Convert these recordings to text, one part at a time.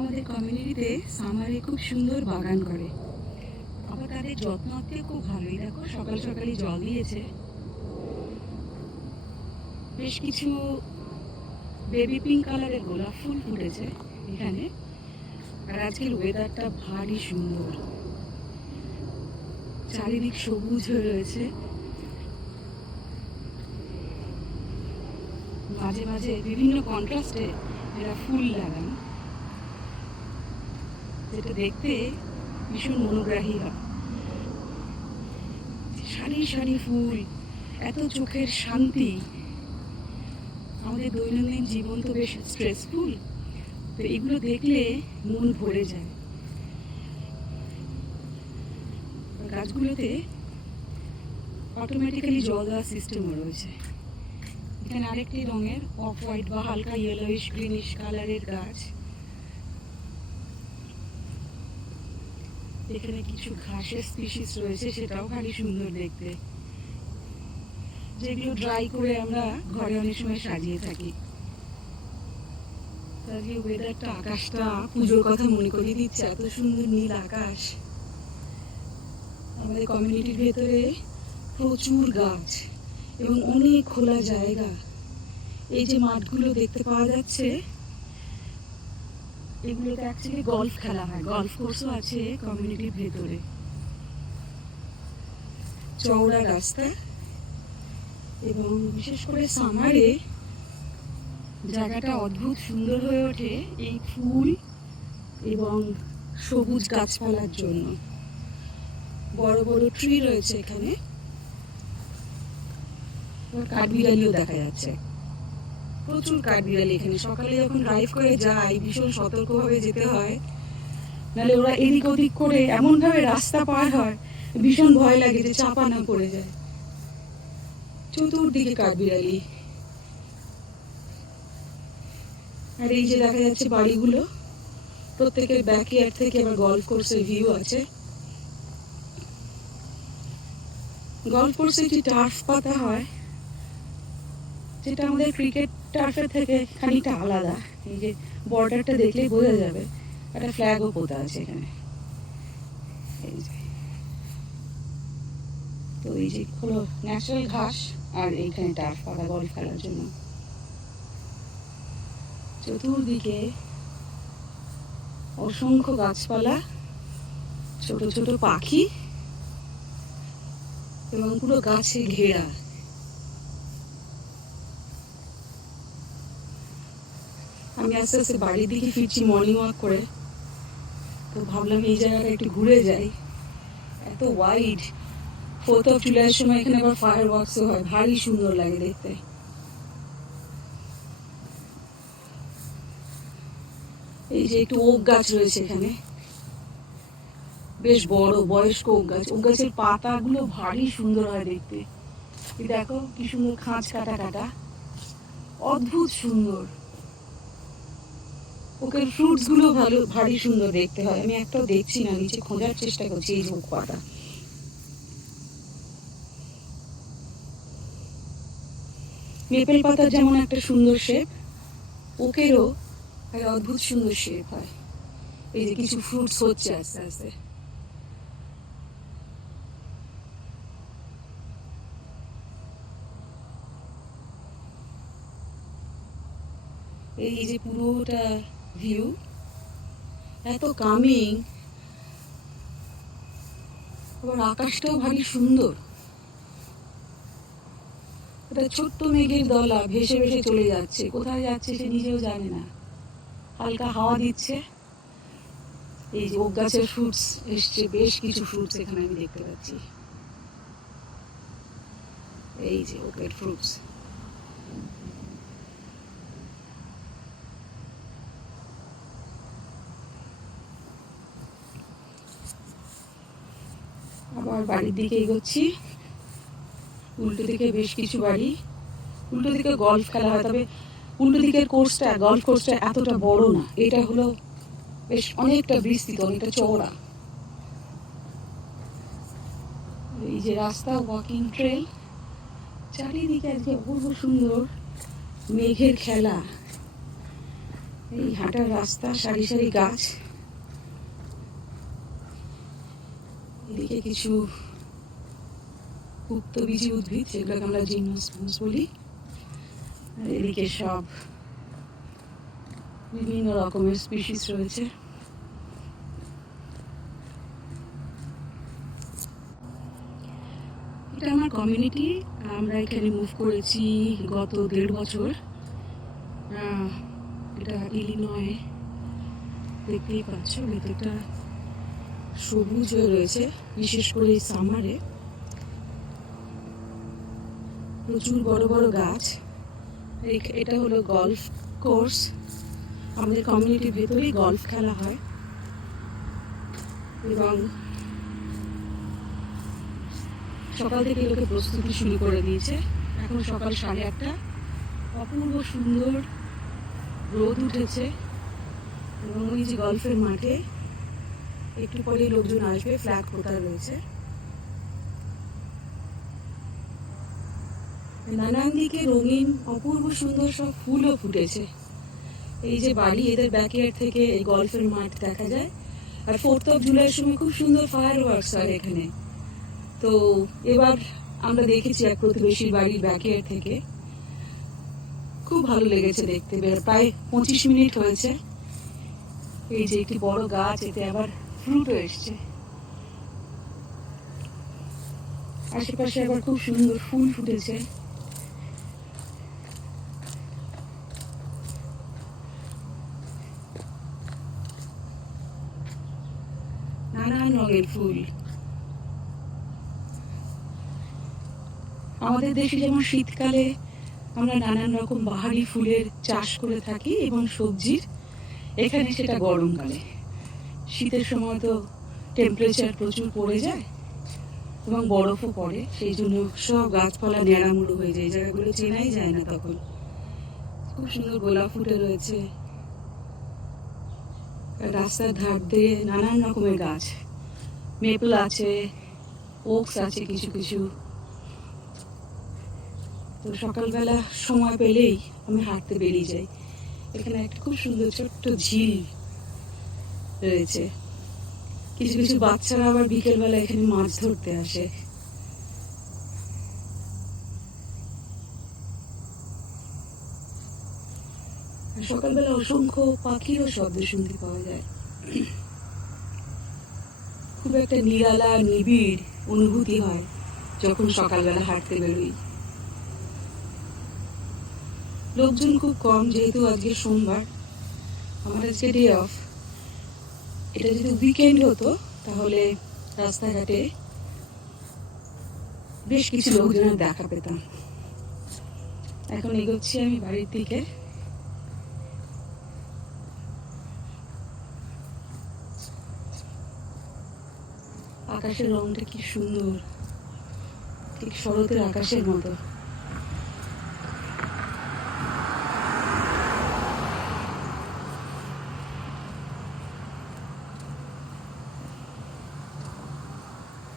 আমাদের কমিউনিটিতে সামারে খুব সুন্দর বাগান করে, আবার তাদের যত্নার্থে খুব ভালোই। দেখো সকাল সকালই জল দিয়েছে, বেশ কিছু বেবি পিঙ্ক কালারের গোলাপ ফুল ফুটেছে এখানে। আর আজকের ওয়েদারটা ভারী সুন্দর, চারিদিক সবুজ হয়ে রয়েছে। মাঝে মাঝে বিভিন্ন কন্ট্রাস্টে এরা ফুল লাগান, যেটা দেখতে ভীষণ মনোগ্রাহী হয়। সারি সারি ফুল, এত চোখের শান্তি। আমাদের দৈনন্দিন জীবন তো বেশ স্ট্রেসফুল, তো এগুলো দেখলে মন ভরে যায়। গাছগুলোতে অটোমেটিক্যালি জল দেওয়ার সিস্টেমও রয়েছে। এখানে আরেকটি রঙের অফ হোয়াইট বা হালকা ইয়েলোইশ গ্রিনিশ কালারের গাছ। এখানে কিছু ঘাসের স্পিসিস রয়েছে, সেটাও ভারী সুন্দর দেখতে, যেগুলো ড্রাই করে আমরা ঘরে অনেক সময় সাজিয়ে থাকি। আজকে ওয়েদারটা, আকাশটা পুজোর কথা মনে করিয়ে দিচ্ছে। এত সুন্দর নীল আকাশ। আমাদের কমিউনিটির ভেতরে প্রচুর গাছ এবং অনেক খোলা জায়গা। এই যে মাঠগুলো দেখতে পাওয়া যাচ্ছে, এগুলোতে অ্যাকচুয়ালি গলফ খেলা হয়। গলফ কোর্সও আছে কমিউনিটির ভেতরে। চওড়া রাস্তা, এবং বিশেষ করে সামারে জায়গাটা অদ্ভুত সুন্দর হয়ে ওঠে এই ফুল এবং সবুজ গাছপালার জন্য। বড় বড় ট্রি রয়েছে এখানে, কাঠবিড়ালিও দেখা যাচ্ছে। প্রচুর কাঠবিড়ালি এখানে। সকালে যখন ড্রাইভ করে যাই, ভীষণ সতর্কভাবে যেতে হয়, নাহলে ওরা এদিক ওদিক করে এমনভাবে রাস্তা পার হয়, ভীষণ ভয় লাগে যে চাপা না পড়ে যায়। চতুর্দিকে কাঠবিড়ালি। আর এই যে দেখা যাচ্ছে বাড়িগুলো, প্রত্যেকের ব্যাকইয়ার্ড থেকে আবার গলফ কোর্সের ভিউ আছে। গলফ কোর্সে একটি টার্ফ পাতা হয়, যেটা আমাদের ক্রিকেট টার্ফের থেকে খানিকটা আলাদা। এই যে বর্ডারটা দেখলেই বোঝা যাবে, একটা ফ্ল্যাগও পোতা আছে এখানে। এই যে, তো এই যে হলো ন্যাচারাল ঘাস, আর এইখানে টার্ফ পাতা গলফ খেলার জন্য। চতুর্দিকে অসংখ্য গাছপালা, ছোট ছোট পাখি, এবং পুরো গাছে ঘেরা। আমি আস্তে আস্তে বাড়ির দিকে ফিরছি মর্নিং ওয়াক করে, তো ভাবলাম এই জায়গাটা একটু ঘুরে যাই। এত ওয়াইড। 4th of July সময় এখানে আবার ফায়ার ওয়ার্কসও হয়, ভারী সুন্দর লাগে দেখতে। এই যে একটু ওক গাছ রয়েছে এখানে, বেশ বড় বয়স্ক ওক গাছ। ওক গাছের পাতাগুলো ভারী সুন্দর হয় দেখতে। দেখো কি সুন্দর খাঁজ কাটা কাটা, অদ্ভুত সুন্দর। ওকের ফ্রুটস গুলো ভারী সুন্দর দেখতে হয়। আমি একটাও দেখছি না, নিচে খোঁজার চেষ্টা করছি। এই যে ওক পাতা, মেপেল পাতার যেমন একটা সুন্দর শেপ, ওকেরও একটা অদ্ভুত সুন্দর শেপ হয়। এই যে কিছু ফ্রুটস হচ্ছে আস্তে আস্তে। এই যে পুরোটা ভিউ এত কামিং, আবার আকাশটাও ভারী সুন্দর। একটা ছোট্ট মেঘের দলা ভেসে ভেসে চলে যাচ্ছে, কোথায় যাচ্ছে সে নিজেও জানে না। হালকা হাওয়া দিচ্ছে। এই যে ওক গাছের ফ্রুটস এসছে, বেশ কিছু ফ্রুটস এখানে আমি দেখতে পাচ্ছি। এই যে ওকের ফ্রুটস। আবার বাড়ির দিকে এগোচ্ছি। উল্টো দিকে বেশ কিছু বাড়ি, উল্টো দিকে গলফ খেলা হয়। তবে উল্টো দিকের কোর্সটা, গলফ কোর্সটা এতটা বড় না, এটা হলো বেশ অনেকটা বিস্তৃত, অনেকটা চওড়া। এই যে রাস্তা, ওয়াকিং ট্রেল, চারিদিকে আজকে অপূর্ব সুন্দর মেঘের খেলা। এই হাঁটার রাস্তা, সারি সারি গাছ, এদিকে কিছু পুক্তবীজী উদ্ভিদ যেগুলোকে আমরা জিমনোস্পার্মস বলি, আর এদিকে সব বিভিন্ন রকমের স্পিসিস রয়েছে। এটা আমার কমিউনিটি। আমরা এখানে মুভ করেছি গত 1.5 বছর। এটা ইলিনয়, দেখতেই পাচ্ছ ভেতরটা সবুজ হয়ে রয়েছে, বিশেষ করে এই সামারে প্রচুর বড় বড় গাছ। এটা হলো গলফ কোর্স। আমাদের কমিউনিটির ভেতরেই গলফ খেলা হয় এবং সকাল থেকে লোকে প্রস্তুতি শুরু করে দিয়েছে। এখন সকাল 8:30। অপূর্ব সুন্দর রোদ উঠেছে এবং ওই যে গলফের মাঠে একটু পরে লোকজন আসবে, ফ্ল্যাগ পোতা রয়েছে। নানান দিকে রঙিন অপূর্ব সুন্দর সব ফুলও ফুটেছে। এই যে বাড়ি, এদের ব্যাকইয়ার্ড থেকে এই গলফের মাঠ দেখা যায়। আর 4th of জুলাইয়ের সময় খুব সুন্দর ফায়ার ওয়ার্কস হয় এখানে। তো এবার আমরা দেখেছি এক প্রতিবেশীর বাড়ির ব্যাকইয়ার্ড থেকে, খুব ভালো লেগেছে দেখতে। প্রায় 25 মিনিট হয়েছে। এই যে একটি বড় গাছ, এতে আবার ফ্রুটও এসছে। আশেপাশে আবার খুব সুন্দর ফুল ফুটেছে। নানান রঙের ফুল। আমাদের দেশে যেমন শীতকালে আমরা নানান রকম বাহারি ফুলের চাষ করে থাকি এবং সবজির, এখানে সেটা গরমকালে। শীতের সময় তো টেম্পারেচার প্রচুর পড়ে যায় এবং বরফও পড়ে, সেই জন্য সব গাছপালা নেড়ামুড়ো হয়ে যায়, এই জায়গাগুলো চেনাই যায় না তখন। খুব সুন্দর গোলাপ ফুটে রয়েছে। রাস্তার ধার দিয়ে নানান রকমের গাছ, মেপল আছে, ওকস আছে কিছু কিছু। তো সকালবেলা সময় পেলেই আমি হাঁটতে বেরিয়ে যাই। এখানে একটা খুব সুন্দর ছোট্ট ঝিল রয়েছে। কিছু কিছু বাচ্চারা আবার বিকেলবেলা এখানে মাছ ধরতে আসে। সকালবেলা অসংখ্য পাখিরও শব্দ শুনতে পাওয়া যায়। খুব একটা নিরালা নিবিড় অনুভূতি হয় যখন সকালবেলা হাঁটতে বেরোই। লোকজন খুব কম, যেহেতু আজকে সোমবার, আমার আজকে ডে অফ। এটা যদি উইকেন্ড হতো তাহলে রাস্তাঘাটে বেশ কিছু লোকজনের দেখা পেতাম। এখন এগোচ্ছি আমি বাড়ির দিকে। আকাশের রংটা কি সুন্দর, ঠিক শরতের আকাশের মতো।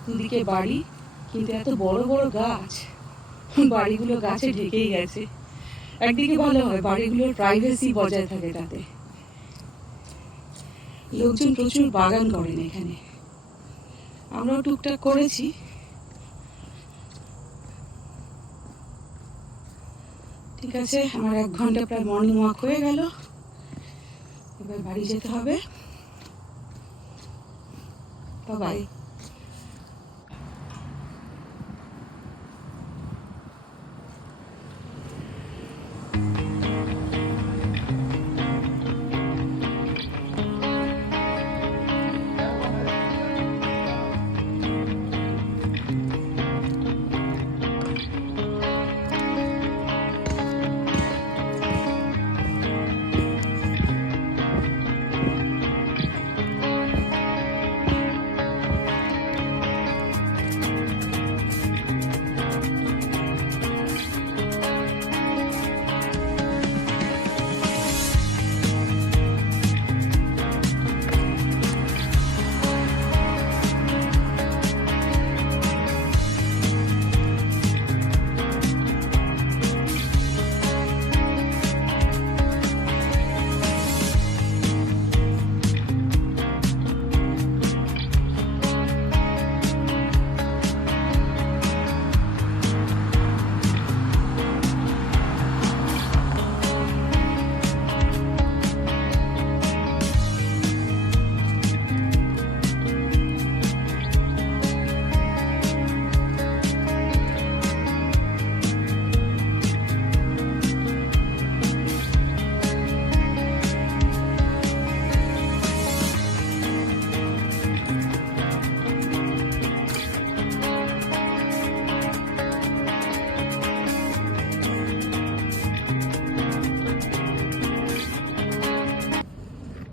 দুদিকে বাড়ি, কিন্তু এত বড় বড় গাছ, বাড়িগুলো গাছে ঢেকেই গেছে। একদিকে ভালো হয়, বাড়িগুলোর প্রাইভেসি বজায় থাকে তাতে। লোকজন প্রচুর বাগান করেন এখানে, আমরাও টুকটাক করেছি। ঠিক আছে, আমার 1 ঘন্টা প্রায় মর্নিং ওয়াক হয়ে গেল। এবার বাড়ি যেতে হবে। Bye bye.